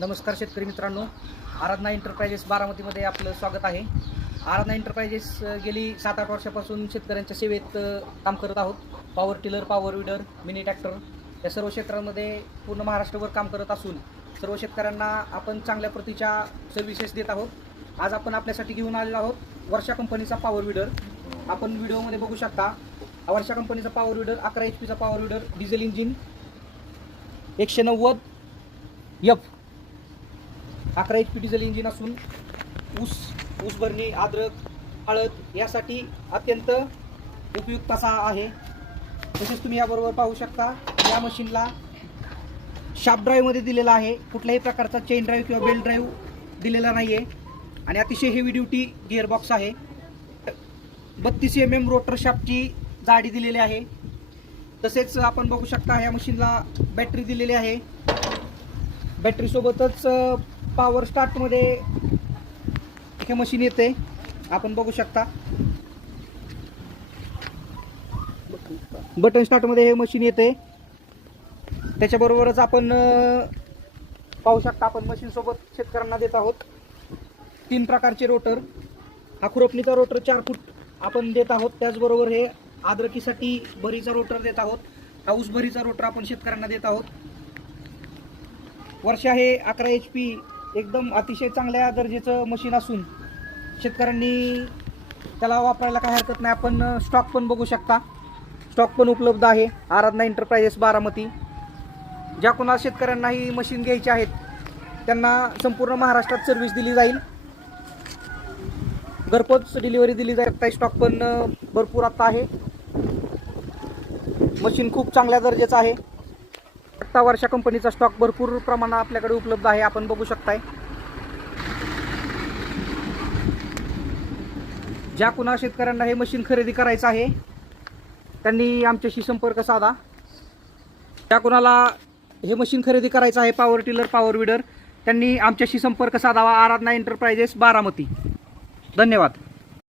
नमस्कार शेतकरी मित्रांनो, आराधना एंटरप्राइजेस बारामतीमध्ये आपलं स्वागत आहे। आराधना एंटरप्राइजेस गेली 7-8 वर्षापासून शेतकऱ्यांच्या सेवेत काम करत आहोत। Power tiller, power weeder, mini tractor या सर्व क्षेत्रांमध्ये पूर्ण महाराष्ट्रभर काम करत असून सर्व शेतकऱ्यांना आपण चांगल्या प्रतीच्या सर्व्हिसेस देत आहोत। आज आपण आपल्यासाठी घेऊन आलेलो आहोत वर्षा कंपनीचा पॉवर विडर। आपण व्हिडिओमध्ये बघू शकता वर्षा कंपनीचा पॉवर विडर 11 HP चा power weeder, diesel engine, 190 F 11 HP diesel engine असून ऊस भरणी, अद्रक, हळद यासाठी अत्यंत उपयुक्त असा आहे। तसेच तुम्ही याबरोबर पाहू शकता या मशीनला शाफ्ट ड्राईव्हमध्ये दिलेला आहे, कुठल्याही प्रकारचा चेन ड्राईव्ह किंवा बेल्ट ड्राईव्ह दिलेला नाही आहे आणि अतिशय हेवी ड्युटी गिअरबॉक्स आहे। 32 mm रोटर शाफ्टची जाडी दिलेली आहे। तसेच आपण बघू शकता या मशीनला बॅटरी दिलेली आहे। बॅटरी सोबतच पॉवर स्टार्टमध्ये हे मशीन येते, आपण बघू शकता बटन स्टार्टमध्ये हे मशीन येते। त्याच्याबरोबरच आपण पाहू शकता आपण मशीन सोबत शेतकऱ्यांना देत आहोत 3 प्रकारचे रोटर। हा खुरपणीचा रोटर 4 फूट आपण देत आहोत। त्याचबरोबर हे आद्रकीसाठी भरीचा रोटर देत आहोत। हा ऊस भरीचा रोटर आपण शेतकऱ्यांना देत आहोत। वर्षा हे 11 HP एकदम अतिशय चांगल्या दर्जाचं मशीन असून शेतकऱ्यांनी त्याला वापरायला काही हरकत नाही। आपण स्टॉक पण बघू शकता, स्टॉक पण उपलब्ध आहे आराधना एंटरप्राइजेस बारामती। ज्या कोणा शेतकऱ्यांना ही मशीन घ्यायची आहेत त्यांना संपूर्ण महाराष्ट्रात सर्व्हिस दिली जाईल, घरपोच डिलिव्हरी दिली जाईल। स्टॉक पण भरपूर आता आहे, मशीन खूप चांगल्या दर्जाचं आहे। आता वर्षा कंपनीचा स्टॉक भरपूर प्रमाणात आपल्याकडे उपलब्ध आहे, आपण बघू शकताय। ज्या कुणा शेतकऱ्यांना हे मशीन खरेदी करायचं आहे त्यांनी आमच्याशी संपर्क साधा। ज्या कुणाला हे मशीन खरेदी करायचं आहे पॉवर टिलर, पॉवर विडर, त्यांनी आमच्याशी संपर्क साधावा। आराधना एंटरप्राइजेस बारामती। धन्यवाद।